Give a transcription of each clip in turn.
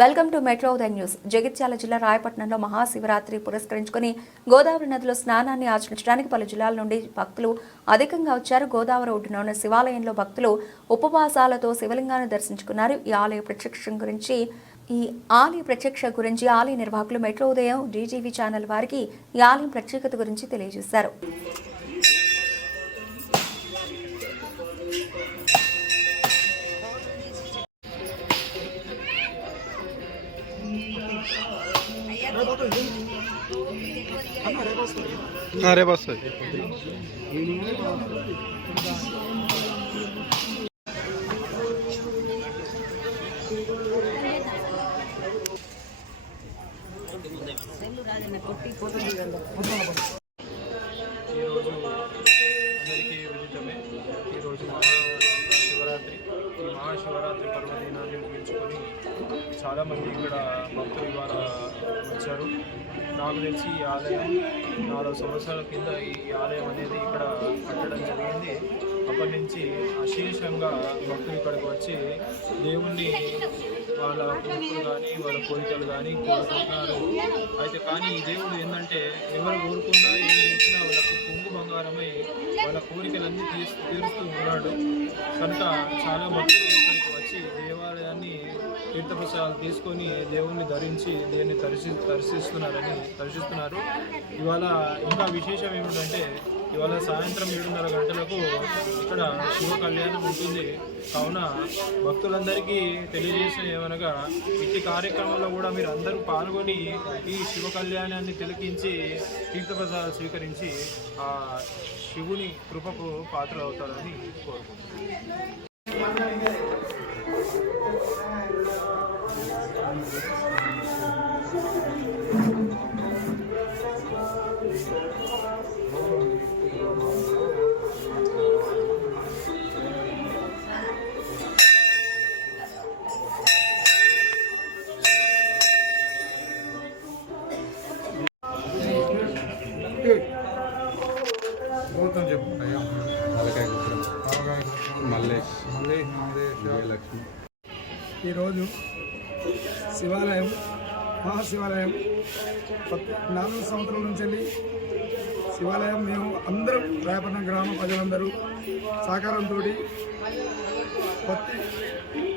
Welcome to metro ఉదయం news. Jagtial జిల్లా రాయపట్నంలో మహాశివరాత్రి పురస్కరించుకుని గోదావరి నదిలో స్నానాన్ని ఆచరించడానికి పలు జిల్లాల నుండి భక్తులు అధికంగా వచ్చారు. గోదావరి ఒడ్డున ఉన్న శివాలయంలో భక్తులు ఉపవాసాలతో శివలింగాన్ని దర్శించుకున్నారు. ఈ ఆలయ ప్రత్యక్షం గురించి ఈ ఆలయ ప్రత్యక్ష గురించి ఆలయ నిర్వాహకులు మెట్రో ఉదయం డీటీవీ ఛానల్ వారికి ఈ ఆలయం ప్రత్యేకత గురించి తెలియజేశారు. రేపు వస్తుంది ఈరోజు అందరికీ విదితమే ఈరోజు మహాశివరాత్రి ఈ మహాశివరాత్రి పర్వదినాన్ని ముగించుకొని చాలామంది ఇక్కడ భక్తులు ఇవాళ వచ్చారు. నాకు తెలిసి ఈ ఆలయం నాలుగు సంవత్సరాల కింద ఈ ఆలయం అనేది ఇక్కడ కట్టడం జరిగింది. అప్పటి నుంచి అశేషంగా భక్తులు ఇక్కడికి వచ్చి దేవుణ్ణి వాళ్ళ కోరికలు కానీ వాళ్ళ కోరికలు కానీ కోరుకుంటున్నారు. అయితే కానీ ఈ దేవుడు ఏంటంటే ఎవరు కోరుకున్నా ఏం చేసినా వాళ్ళకు కొంగు బంగారమై వాళ్ళ కోరికలన్నీ తీరుస్తూ ఉన్నాడు. కనుక చాలా భక్తులు తీర్థప్రసాదాలు తీసుకొని దేవుణ్ణి ధరించి దేన్ని దర్శి దర్శిస్తున్నారని దర్శిస్తున్నారు. ఇవాళ ఇంకా విశేషం ఏమిటంటే ఇవాళ సాయంత్రం ఏడున్నర గంటలకు ఇక్కడ శివ కళ్యాణం ఉంటుంది. కావున భక్తులందరికీ తెలియజేసిన ఏమనగా ఇట్టి కార్యక్రమంలో కూడా మీరు అందరూ పాల్గొని ఈ శివ కళ్యాణాన్ని తిలకించి తీర్థప్రసాదాలు స్వీకరించి ఆ శివుని కృపకు పాత్ర అవుతారని కోరుకుంటున్నాను. ఈరోజు శివాలయం మహాశివాలయం నాలుగు సంవత్సరాల నుంచి వెళ్ళి శివాలయం మేము అందరం రాయపట్నం గ్రామ ప్రజలందరూ సహకారంతో పత్తి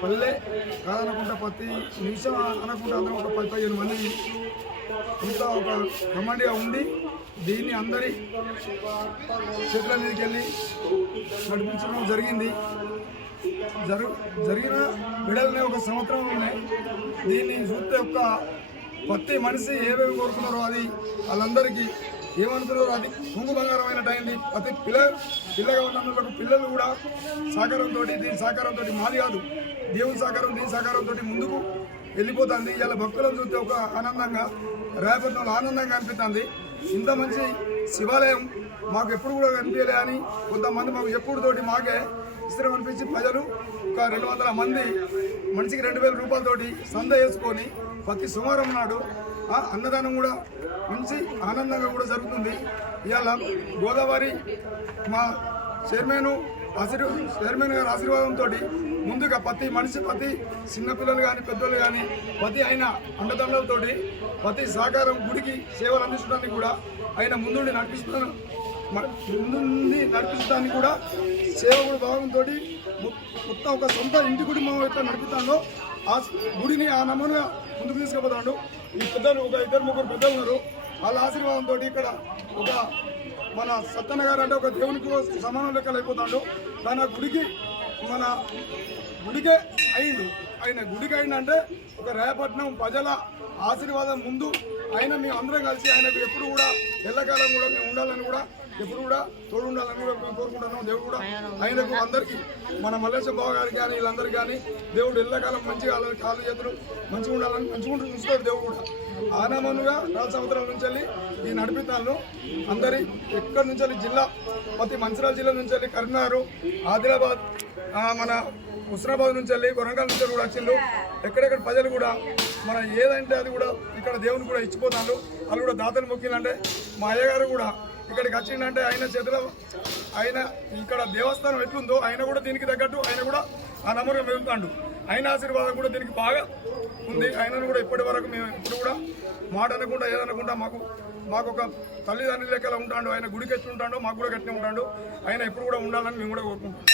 పల్లె కాదనకుండా ప్రతి నిమిషం అనకుండా అందరం ఒక పది పదిహేను మంది ఇంత ఒక కమాండ్గా ఉండి దీన్ని అందరి చెట్ల మీదకి వెళ్ళి నడిపించడం జరిగింది. జరు జరిగిన బిడల్ని ఒక సంవత్సరం ఉన్నాయి దీన్ని చూస్తే ఒక ప్రతి మనిషి ఏమేమి కోరుకున్నారో అది వాళ్ళందరికీ ఏమనుకున్నారో అది కుంగు బంగారమైన అయింది ప్రతి పిల్ల పిల్లగా ఉన్నందుకు పిల్లలు కూడా సహకారంతో దీని సహకారంతో మాది కాదు. దేవుని సహకారం దీని సహకారంతో ముందుకు వెళ్ళిపోతుంది. ఇలా భక్తులను చూస్తే ఒక ఆనందంగా రేపటిలో ఆనందంగా అనిపిస్తుంది. ఇంత మంచి శివాలయం మాకు ఎప్పుడు కూడా కనిపించలే అని కొంతమంది మాకు ఎప్పుడు తోటి మాకే ఇస్త్రం అనిపించి ప్రజలు ఒక రెండు వందల మంది మనిషికి రెండు వేల రూపాయలతోటి సంద వేసుకొని ప్రతి సోమవారం నాడు ఆ అన్నదానం కూడా మంచి ఆనందంగా కూడా జరుగుతుంది. ఇవాళ గోదావరి మా చైర్మన్ ఆశీర్ చైర్మన్ గారి ఆశీర్వాదంతో ముందుగా ప్రతి మనిషి ప్రతి చిన్నపిల్లలు కానీ పెద్దోళ్ళు కానీ ప్రతి ఆయన అండదండలతో ప్రతి సహకారం గుడికి సేవలు అందించడానికి కూడా ఆయన ముందుండి నడిపిస్తున్న మ- నడిపించడానికి కూడా సేవకుడు భావంతో మొత్తం ఒక సొంత ఇంటి కుటుంబం ఎట్లా నడుపుతాడో ఆ గుడిని ఆ నమూనా ముందుకు తీసుకుపోతాడు. ఈ పెద్దలు ఒక ఇద్దరు ముగ్గురు పెద్దలు ఉన్నారు. వాళ్ళ ఆశీర్వాదంతో ఇక్కడ ఒక మన సత్తన్న గారు అంటే ఒక దేవునికి సమానం లెక్క అయిపోతాడు. తన గుడికి మన గుడికే అయిండు. ఆయన గుడికి అయిందంటే ఒక రేపట్నం ప్రజల ఆశీర్వాదం ముందు ఆయన మేము అందరం కలిసి ఆయనకు ఎప్పుడు కూడా ఎల్లకాలం కూడా మేము ఉండాలని కూడా ఎప్పుడు కూడా తోడు ఉండాలని కూడా మేము కోరుకుంటున్నాం. దేవుడు కూడా ఆయనకు అందరికీ మన మల్లేశం బావ గారికి కానీ వీళ్ళందరికీ కానీ దేవుడు ఎల్లకాలం మంచిగా వాళ్ళ కాళ్ళు చేతులు మంచిగా ఉండాలని మంచిగా ఉంటూ చూస్తాడు దేవుడు కూడా. ఆనామనుగా నాలుగు సంవత్సరాల నుంచి వెళ్ళి ఈ నడిపితాలను అందరి ఎక్కడి నుంచి వెళ్ళి జిల్లా ప్రతి మంచిరాల జిల్లా నుంచి వెళ్ళి కరీంనగర్ ఆదిలాబాద్ మన హుస్నాబాద్ నుంచి వెళ్ళి కొరంగల్ నుంచి కూడా వచ్చిండ్రు ఎక్కడెక్కడ ప్రజలు కూడా మన ఏదంటే అది కూడా ఇక్కడ దేవుని కూడా ఇచ్చిపోతాను వాళ్ళు కూడా దాతలు మొక్కిందంటే మా అయ్యగారు కూడా ఇక్కడికి వచ్చిందంటే ఆయన చేతిలో ఆయన ఇక్కడ దేవస్థానం ఎట్లుందో ఆయన కూడా దీనికి తగ్గట్టు ఆయన కూడా ఆ నమ్మకం వెళ్తాడు ఆయన ఆశీర్వాదం కూడా దీనికి బాగా ఉంది. ఆయనను కూడా ఇప్పటి వరకు మేము ఇప్పుడు కూడా మాట అనకుండా ఏదనకుండా మాకు మాకు ఒక తల్లిదండ్రుల లెక్కలా ఉంటాడు. ఆయన గుడికి ఎట్లా ఉంటాడో మాకు కూడా గట్టిగా ఉంటాడు. ఆయన ఎప్పుడు కూడా ఉండాలని మేము కూడా కోరుకుంటాం